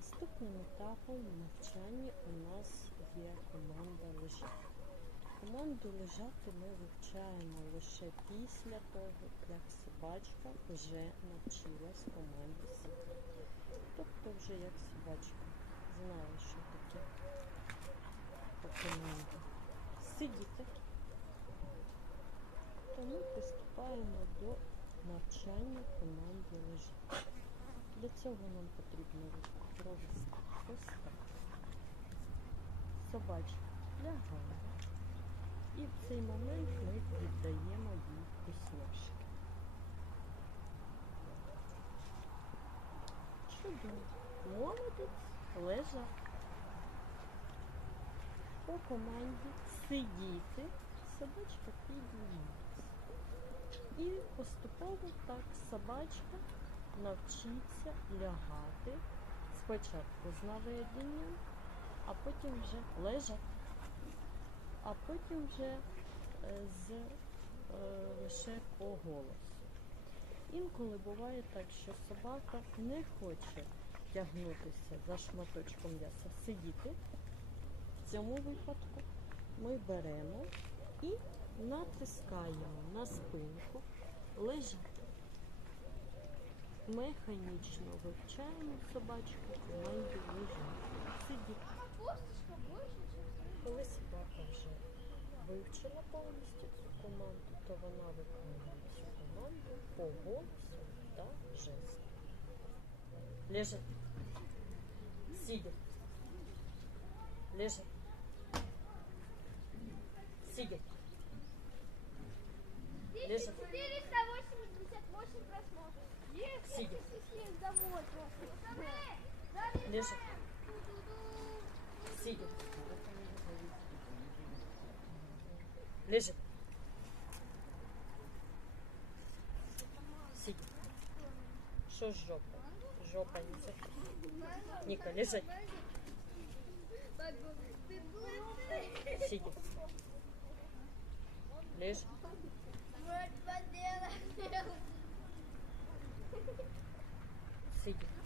Наступним етапом в навчанні у нас є команда лежати. Команду лежати ми вивчаємо лише після того, як собачка вже навчилась команді сидіти. Тобто вже як собачка знає, що таке по команді сидіти. Тому приступаємо до навчання команді лежати. Цього нам потрібно провести ось так. Собачка лягає. І в цей момент ми віддаємо їй вкусняшки. Чудово. Молодець лежать. По команді сидіти собачка піднімається. І поступово так собачка навчиться лягати спочатку з наведенням, а потім вже лежати, а потім вже е, з е, лише по голосу. Інколи буває так, що собака не хоче тягнутися за шматочком м'яса, сидіти. В цьому випадку ми беремо і натискаємо на спинку лежати. Механічно вивчаємо собачку команді лежати. Сидіти. Коли собака вже вивчила повністю цю команду, то вона виконує цю команду по голосу та жесту. Лежать. Сидя. Лежать. Сидять. Лежать. 8 просмотров. Есть, Сидя. съесть домой просто. Леша. Сидя. Лежит. Сидит. Что жопа? Жопа лежит. Ника, лежать. Сиди. Лежь. 8.